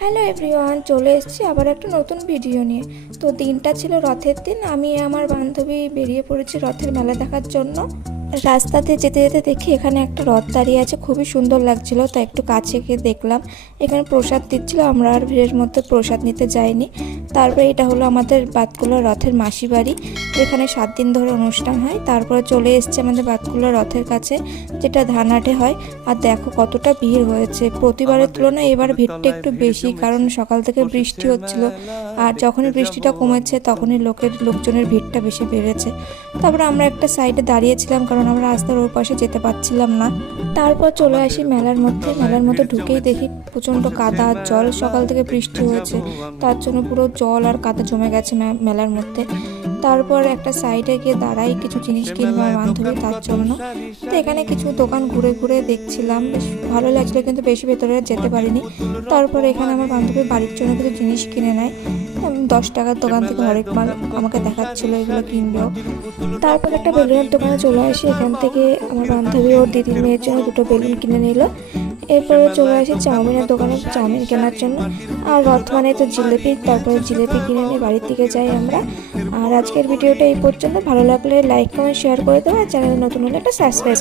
Hello everyone, চলে এসেছি আবার একটা নতুন ভিডিও নিয়ে। তো দিনটা ছিল রথের দিন। আমি আমার বান্ধবী বেরিয়ে পড়েছি রথের মেলা দেখার জন্য। রাস্তাতে যেতে যেতে দেখি এখানে একটা রথ দাঁড়িয়ে আছে, খুবই সুন্দর লাগছিল। তাই একটু কাছে গিয়ে দেখলাম এখানে প্রসাদ দিচ্ছিল। আমরা আর ভিড়ের মধ্যে প্রসাদ নিতে যাইনি। তারপরে এটা হলো আমাদের বাতকুলা রথের মাসি বাড়ি, যেখানে 7 দিন ধরে অনুষ্ঠান হয়। তারপরে চলে এসছে আমাদের বাতকুলা রথের কাছে, যেটা ধানহাটে হয়। আর দেখো কতটা ভিড় হয়েছে। প্রতিবারের তুলনায় এবার ভিড়টা একটু বেশি, কারণ সকাল থেকে বৃষ্টি হচ্ছিল। আর যখনই বৃষ্টিটা কমেছে তখনই লোকজনের ভিড়টা বেশি বেড়েছে। তারপরে আমরা একটা সাইডে দাঁড়িয়েছিলাম, কারণ আমরা রাস্তার ওই পাশে যেতে পারছিলাম না। তারপর চলে আসি মেলার মধ্যে। মেলার মধ্যে ঢুকেই দেখি প্রচণ্ড কাদা আর জল। সকাল থেকে বৃষ্টি হয়েছে, তার জন্য পুরো জল আর কাদা জমে গেছে মেলার মধ্যে। তারপর একটা সাইডে গিয়ে দাঁড়াই, কিছু জিনিস কিনবো আমার বান্ধবী, তার জন্য। তো এখানে কিছু দোকান ঘুরে ঘুরে দেখছিলাম, বেশ ভালো লাগছিলো, কিন্তু বেশি ভেতরে যেতে পারিনি। তারপর এখানে আমার বান্ধবী বাড়ির জন্য কিছু জিনিস কিনে নেয়। 10 টাকার দোকান থেকে হরেক মাল আমাকে দেখাচ্ছিলো, এগুলো কিনবো। তারপর একটা বেলুনের দোকানে চলে আসি। এখান থেকে আমার বান্ধবী ওর দিদির মেয়ের জন্য 2টো বেলুন কিনে নিল। এরপরে চলে আসি চাউমিনের দোকানে চাউমিন কেনার জন্য। আর রথ মানে তো জিলেপি, তারপরে জিলেপি কিনে নিয়ে বাড়ির দিকে যাই আমরা। আর আজকের ভিডিওটা এই পর্যন্ত। ভালো লাগলে লাইক কমেন্ট শেয়ার করে দেবো, আর চ্যানেলে নতুন হলে একটা সাবস্ক্রাইব